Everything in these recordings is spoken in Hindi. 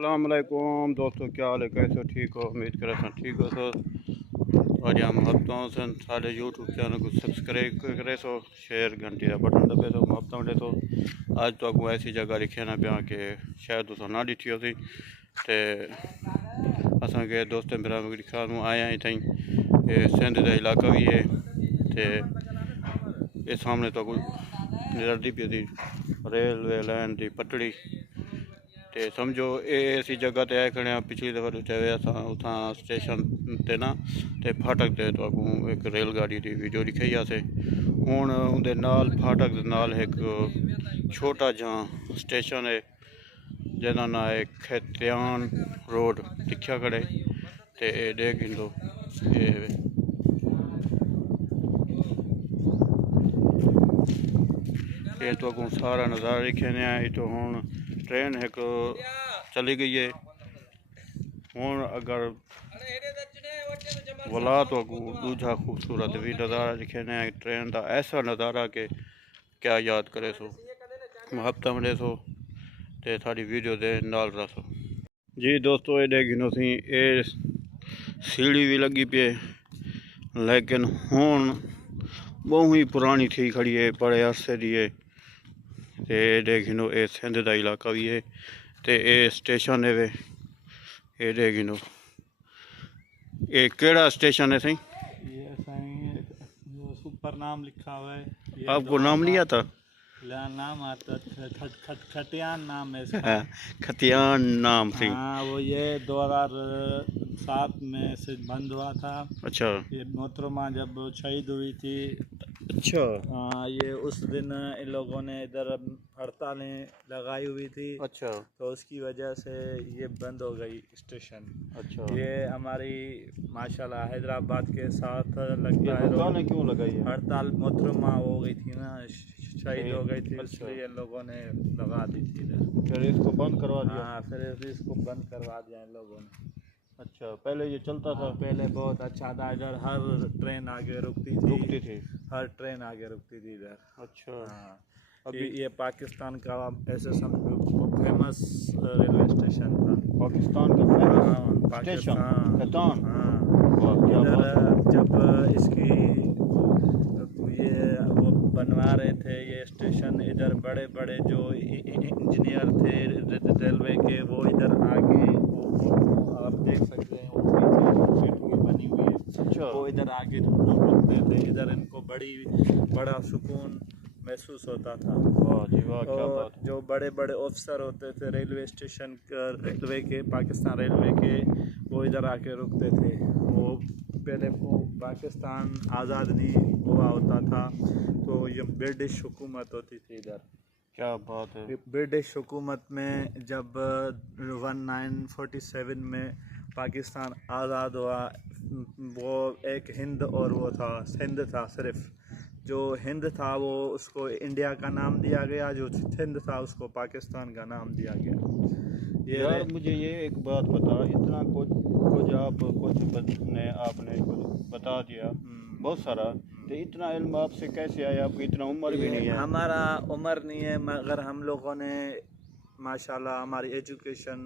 अस्सलाम वालेकुम दोस्तों, क्या हाल है? कैसे हो? ठीक हो? उम्मीद करें ठीक हो। सो आज हम हफ्तों से साढ़े यूट्यूब चैनल को सब्सक्राइब करे सो शेयर घंटी का बटन दबे तो हफ्तों डे तो आज तो आपको ऐसी जगह लिखे ना पिया कि शायद तुम ना डिठी होती ते असा के दोस्तों मेरा दिखा आया ही थी। ये सिंध का इलाका भी है ते ये सामने तो नजरदी पी थी रेलवे लाइन की पटड़ी ते समझो ये ऐसी जगह ते आए खड़े पिछली दफ़ा चवे उतना स्टेशन ते ना ते फाटक ते तो एक रेलगाड़ी की वीडियो दिखाई आसे हूँ उनके नाल फाटक के नाल एक छोटा जहा स्टेशन है जिसका ना है खैतियान रोड लिखा खड़े ते देख इंदो ये तो अगों सारा नज़ारा लिखे ने तो हूँ ट्रेन एक चली गई है। हूँ अगर वला तो दूजा खूबसूरत भी नज़ारा लिखे ने ट्रेन का ऐसा नज़ारा के क्या याद करे सो हफ्ता मिले सो ते साड़ी वीडियो दे नाल रसो जी दोस्तों। ये देखो सी ये सीढ़ी भी लगी पे लेकिन हूँ बहुत ही पुरानी थी खड़ी है बड़े अरसे दी है। ते देखो ये सिंध का इलाका भी है ते ये स्टेशन है वे ये देखो ये केड़ा स्टेशन है सही? ये सही जो सुपर नाम लिखा हुआ है ये आपको नाम नहीं आता? नाम आता खतियान नाम है इसका। खतियान नाम थी। हाँ वो ये 2007 में से बंद हुआ था। अच्छा ये मोहतरमा जब शहीद हुई थी। अच्छा ये उस दिन इन लोगों ने इधर हड़तालें लगाई हुई थी। अच्छा तो उसकी वजह से ये बंद हो गई स्टेशन। अच्छा ये हमारी माशाल्लाह हैदराबाद के साथ लगता है हड़ताल क्यों लगाई है? हड़ताल मोहतरमा हो गई थी ना, शहीद हो गई थी। अच्छा। इसलिए इन लोगों ने लगा दी थी इधर। फिर इसको बंद करवा दिया? हाँ फिर इसको बंद करवा दिया इन लोगों ने। अच्छा पहले ये चलता था? पहले बहुत अच्छा था, इधर हर ट्रेन आगे रुकती थी। हर ट्रेन आगे रुकती थी इधर। अच्छा हाँ अभी ये पाकिस्तान का ऐसे फेमस रेलवे स्टेशन था। पाकिस्तान का फेमस पाकिस्तान। स्टेशन खैतान। हाँ इधर जब इसकी ये वो बनवा रहे थे ये स्टेशन, इधर बड़े बड़े जो इंजीनियर थे रेलवे के वो इधर आके आप देख सकते हैं वो पीछे बनी हुई है। अच्छा वो इधर आगे रुकते थे, इधर इनको बड़ा सुकून महसूस होता था। वाह जी वाह क्या बात है। जो बड़े बड़े ऑफिसर होते थे रेलवे स्टेशन रेलवे के, पाकिस्तान रेलवे के, वो इधर आके रुकते थे। वो पहले वो पाकिस्तान आज़ाद नहीं हुआ होता था तो ये ब्रिटिश हुकूमत होती थी इधर। क्या बात है। ब्रिटिश हुकूमत में जब 1947 में पाकिस्तान आज़ाद हुआ, वो एक हिंद और वो था सिंध था। सिर्फ जो हिंद था वो उसको इंडिया का नाम दिया गया, जो सिंध था उसको पाकिस्तान का नाम दिया गया। ये यार मुझे ये एक बात बता, इतना कुछ आपने कुछ बता दिया बहुत सारा, तो इतना इल्म आपसे कैसे आया? आपकी इतना उम्र भी नहीं है। हमारा उम्र नहीं है मगर हम लोगों ने माशाल्लाह हमारी एजुकेशन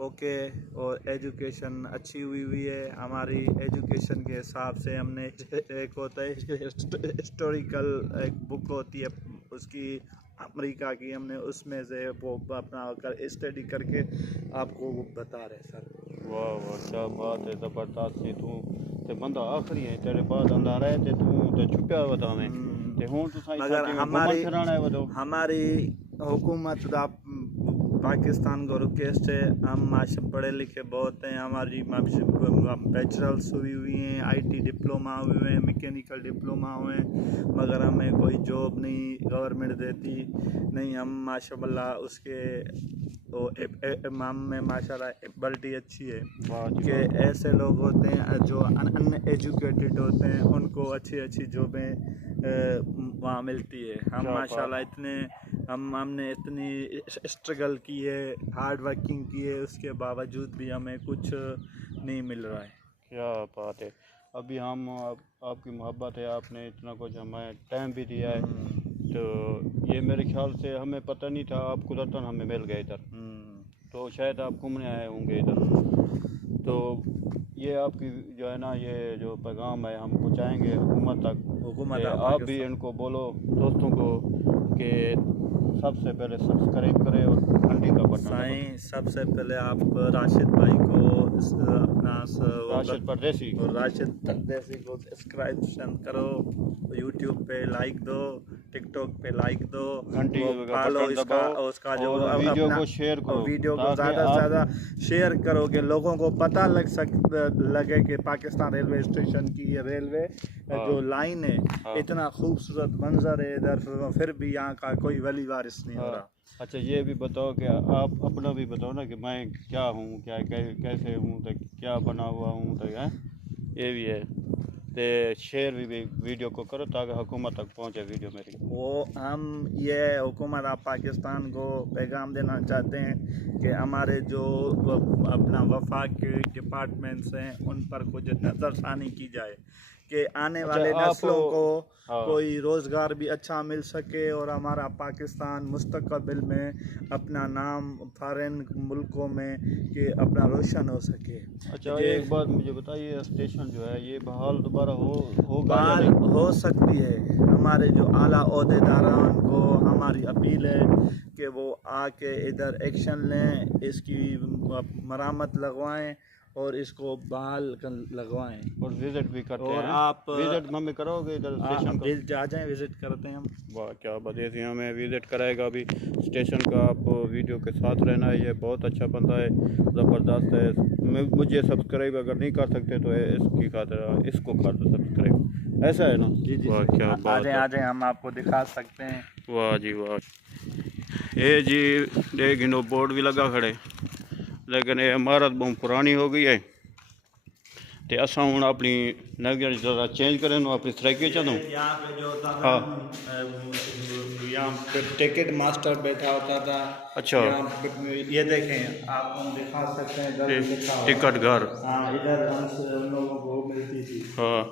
ओके और एजुकेशन अच्छी हुई है। हमारी एजुकेशन के हिसाब से हमने एक होता है हिस्टोरिकल एक बुक होती है उसकी अमेरिका की, हमने उसमें से वो अपना स्टडी करके आपको वो बता रहे सर। वाह वाह क्या बात है, ज़बरदस्त। तू ते बंदा आखिरी है, तेरे बाद अंधारा है ते तू तो छुपया हुआ में ते हूँ तो मगर हमारी हुकूमत का पाकिस्तान को रुके से हम माशा पढ़े लिखे बहुत हैं। हमारी बैचलर्स हुई हैं, आईटी डिप्लोमा हुए हैं, मैकेनिकल डिप्लोमा हुए हैं, मगर हमें कोई जॉब नहीं गवर्नमेंट देती नहीं। हम माशाल्लाह उसके तो इमाम में माशाल्लाह एबिलिटी अच्छी है कि ऐसे लोग होते हैं जो अनएजुकेटेड होते हैं उनको अच्छी अच्छी जॉबें वहाँ मिलती है। हम माशाल्लाह इतने हमने इतनी स्ट्रगल की है, हार्ड वर्किंग की है, उसके बावजूद भी हमें कुछ नहीं मिल रहा है। क्या बात है। अभी हम आपकी मोहब्बत है, आपने इतना कुछ हमें टाइम भी दिया है, तो ये मेरे ख्याल से हमें पता नहीं था, आप कुदरतन हमें मिल गए इधर। तो शायद आप घूमने आए होंगे इधर। तो ये आपकी जो है ना, ये जो पैगाम है हम पहुँचाएँगे हुकूमत तक। हुकूमत आप भी इनको बोलो दोस्तों को कि सबसे पहले सब्सक्राइब करें और घंटी का बटन साईं, सबसे पहले आप राशिद भाई को अपना राशिद परदेसी और राशिद परदेसी को सब्सक्राइब करो, यूट्यूब पे लाइक दो, टिकटॉक पे लाइक दो, घंटी का फॉलो बटन दबाओ उसका जो और वीडियो को शेयर करो, वीडियो को ताकि ज़्यादा से ज़्यादा शेयर करो कि लोगों को पता लगे कि पाकिस्तान रेलवे स्टेशन की ये रेलवे जो लाइन है इतना खूबसूरत मंजर है इधर, फिर भी यहाँ का कोई वली वारिस नहीं हो रहा। अच्छा ये भी बताओ कि आप अपना भी बताओ ना कि मैं क्या हूँ, क्या कैसे हूँ, तो क्या बना हुआ हूँ, तो ये भी है। तो शेयर भी वीडियो को करो ताकि हुकूमत तक पहुँचे वीडियो मेरी। वो हम ये हुकूमत आप पाकिस्तान को पैगाम देना चाहते हैं कि हमारे जो अपना वफाक के डिपार्टमेंट्स हैं उन पर कुछ नज़रसानी की जाए कि आने वाले नस्लों को कोई रोज़गार भी अच्छा मिल सके और हमारा पाकिस्तान मुस्तकबिल में अपना नाम फॉरेन मुल्कों में कि अपना रोशन हो सके। अच्छा एक बात मुझे बताइए, स्टेशन जो है ये बहाल दोबारा होगा? बहाल हो सकती है। हमारे जो आला ओहदेदारान को हमारी अपील है कि वो आके इधर एक्शन लें, इसकी मरम्मत लगवाएं और इसको बहाल लगवाएं और विजिट भी करते और हैं। आप विजिट मम्मी करोगे इधर स्टेशन का? आ जाएं, विजिट करते हैं हम। वाह क्या बदेसी हमें विजिट कराएगा अभी स्टेशन का। आप वीडियो के साथ रहना है, ये बहुत अच्छा बंदा है, ज़बरदस्त है। मुझे सब्सक्राइब अगर नहीं कर सकते तो इसकी खातिर इसको कर दो सब्सक्राइब, ऐसा है ना? जी जी, वाह क्या बात है। आ जाए हम आपको दिखा सकते हैं। वाह जी वाह। ये जी देख इनो बोर्ड भी लगा खड़े, लेकिन ये इमारत बहुत पुरानी हो गई है तो असा हूँ अपनी नगर ज़रा चेंज करें अपनी तरक्की चाहूँ। यहाँ पे जो था हाँ यहाँ पे टिकट मास्टर बैठा होता था। अच्छा ये देखें, आप हम दिखा सकते हैं इधर लिखा हुआ है। टिकट घर। हाँ, इधर हमसे उन लोगों को मिलती थी। हाँ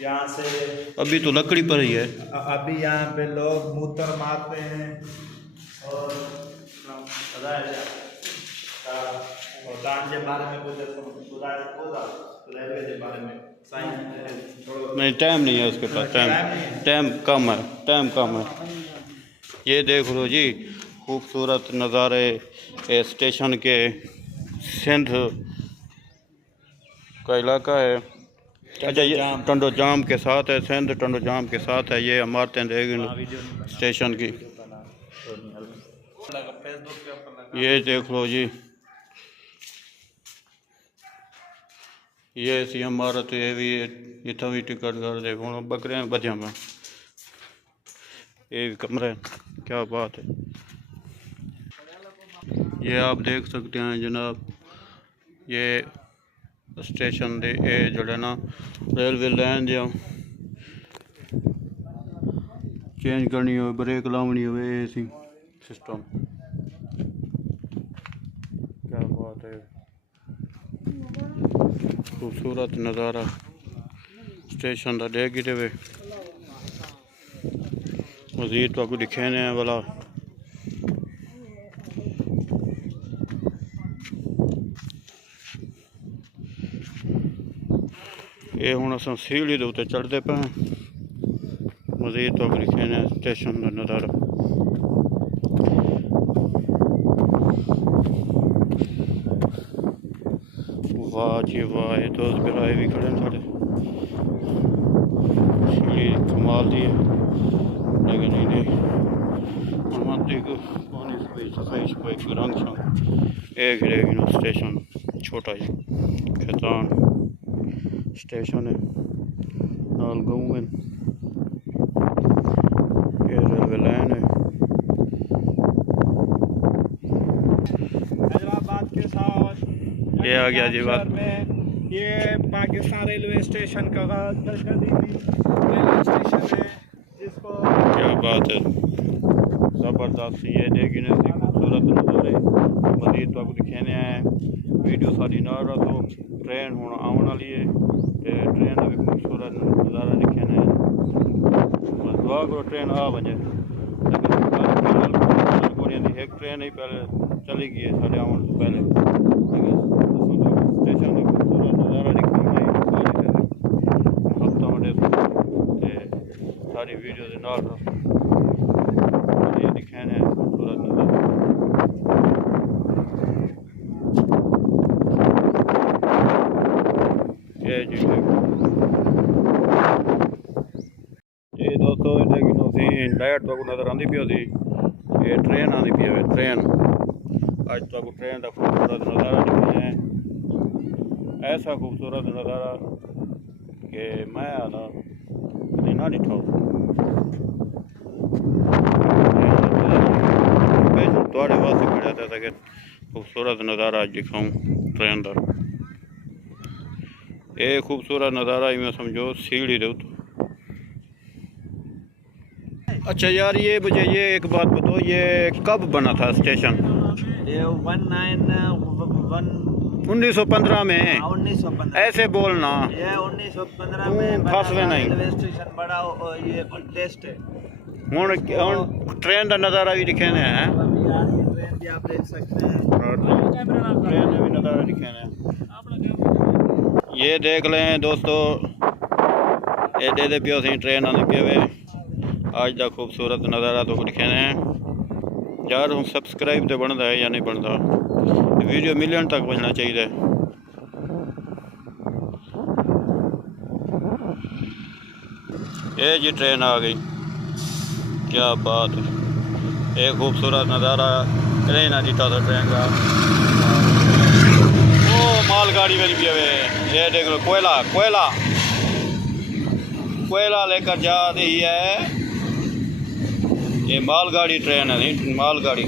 यहाँ से अभी तो लकड़ी पर ही है। अभी यहाँ पे लोग मूत्र मारते हैं और के बारे में कुछ रेलवे के बारे में नहीं टाइम नहीं है उसके पास, टाइम कम है, टाइम कम है। ये देख लो जी खूबसूरत नज़ारे स्टेशन के, सिंध का इलाका है। अच्छा ये टंडो जाम के साथ है, सिंध टंडो जाम के साथ है। ये इमारतें देख स्टेशन की, ये देख लो जी, ये सी इमारत ये भी इतना भी टिकट घर देखो बकरे बजा में, ये भी कमरा है, क्या बात है। ये आप देख सकते हैं जनाब, ये स्टेशन दे जोड़े ना रेलवे लाइन जो चेंज करनी हो, ब्रेक लावनी हो, सी सिस्टम, क्या बात है। खूबसूरत नज़ारा स्टेशन का देख ही वे मजीद तो आपको दिखाने वाला। ये हुण असां सीढ़ी दे उत्ते चढ़ते पे मजीद तो आपको दिखाने स्टेशन का नज़ारा। वाह जी वाह, ये दोस्त बिराए भी खड़े साढ़े, सीढ़ी कमाल दी है, लेकिन इन्हें देखो पानी सफाई सफाई रंग शंग एक रहेगी स्टेशन छोटा जी खैतान स्टेशन है, नाल गाँव है, ये रेलवे लाइन है। हैदराबाद के साथ ये आ गया जी बात में, ये पाकिस्तान रेलवे स्टेशन का रेलवे स्टेशन है जिसको, क्या बात है, ज़बरदस्त। ये देखिए खूबसूरत नज़ारे मजीद तो आपको दिखाने आए, वीडियो सारी ना रहा तो ट्रेन हूँ आने वाली है, ट्रेन का भी खूबसूरत नज़ारा दिखाने आए। दुआ करो ट्रेन आ वजे, लेकिन एक ट्रेन ही पहले चली गई है साढ़े आने तो पहले, लेकिन स्टेशन का खूबसूरत नज़ारा दिखाने हफ्ता मंडे सारी वीडियो के नाल ये दिखाने खूबसूरत नज़ारा। ये जी ये दोस्तों लेकिन लाइट तो नज़र आती पी सी, ये ट्रेन आती पी है ट्रेन। अज तक ट्रेन का खूबसूरत नज़ारा दिखाना है, ऐसा खूबसूरत नज़ारा कि मैं आना कभी ना दिखा। थोड़े वास्ते खड़ा था कि खूबसूरत नज़ारा अज दिखाऊँ ट्रेन का। ये खूबसूरत नज़ारा ही मैं समझो सीढ़ी दे। अच्छा यार ये मुझे ये एक बात बताओ, ये कब बना था स्टेशन? ये 1915 में। 1915 ऐसे बोलना, ये 1915 में फासले नहीं। रेलवे स्टेशन बड़ा ये टेस्ट है। हूँ ट्रेन का नज़ारा भी दिखाने हैं, ट्रेन भी आप देख सकते हैं, ट्रेन में भी नज़ारा दिखाने हैं। ये देख लें दोस्तों, एडे दे पियो सी ट्रेन आने पिए आज का खूबसूरत नज़ारा तो दिखाने हैं यार। हम सब्सक्राइब तो बनता है या नहीं बनता, वीडियो मिलियन तक पहुँचना चाहिए। ये जी ट्रेन आ गई, क्या बात है। एक खूबसूरत नज़ारा कहीं ना दिखा था ट्रेन का। ओ मालगाड़ी में भी ये देख लो, कोयला कोयला कोयला लेकर जा रही है। ये मालगाड़ी ट्रेन है, नहीं मालगाड़ी।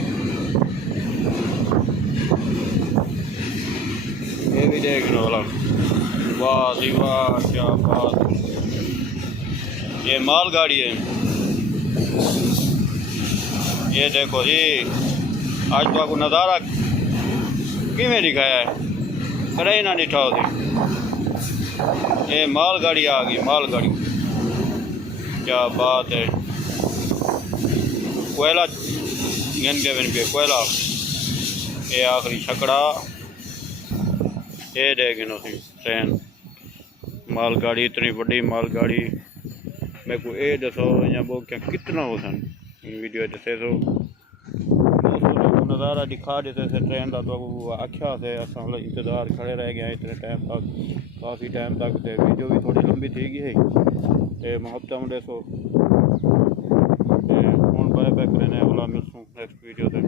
ये भी देख लो, वाह जी वाह, क्या बात। ये मालगाड़ी है, ये देखो जी। आज तो आपको नज़ारा किमें दिखाया है, कहीं ना दिखा होती। ये मालगाड़ी आ गई, मालगाड़ी, क्या बात है। कोयला गन के बन पे कोयला, ये आखिरी छकड़ा। ये देख नो ट्रेन मालगाड़ी, इतनी बड़ी मालगाड़ी। मेरे को ये दसो या वो क्या कितना हो सन वीडियो दसे तो नज़ारा दिखा देते थे ट्रेन का। तो आख्या से असल इंतज़ार खड़े रह गए इतने टाइम तक, काफ़ी टाइम तक। तो वीडियो भी थोड़ी लंबी थी गई, हफ्ता मंडे सो हूँ बाय बाय करने वाला मिलसूँ नेक्स्ट वीडियो से।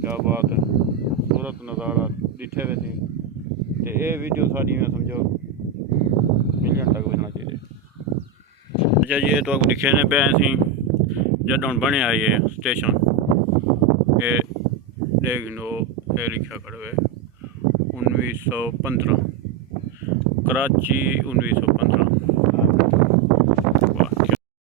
क्या बात है, खूबसूरत नज़ारा दिखे हुए थे। तो ये वीडियो सारी में समझो मिलियन तक बजना चाहिए। अच्छा जी, तो आपको दिखेने पे सी जदों बने ये स्टेशन, ये देख लो, ये लिखा खड़े 1915 कराची 1915।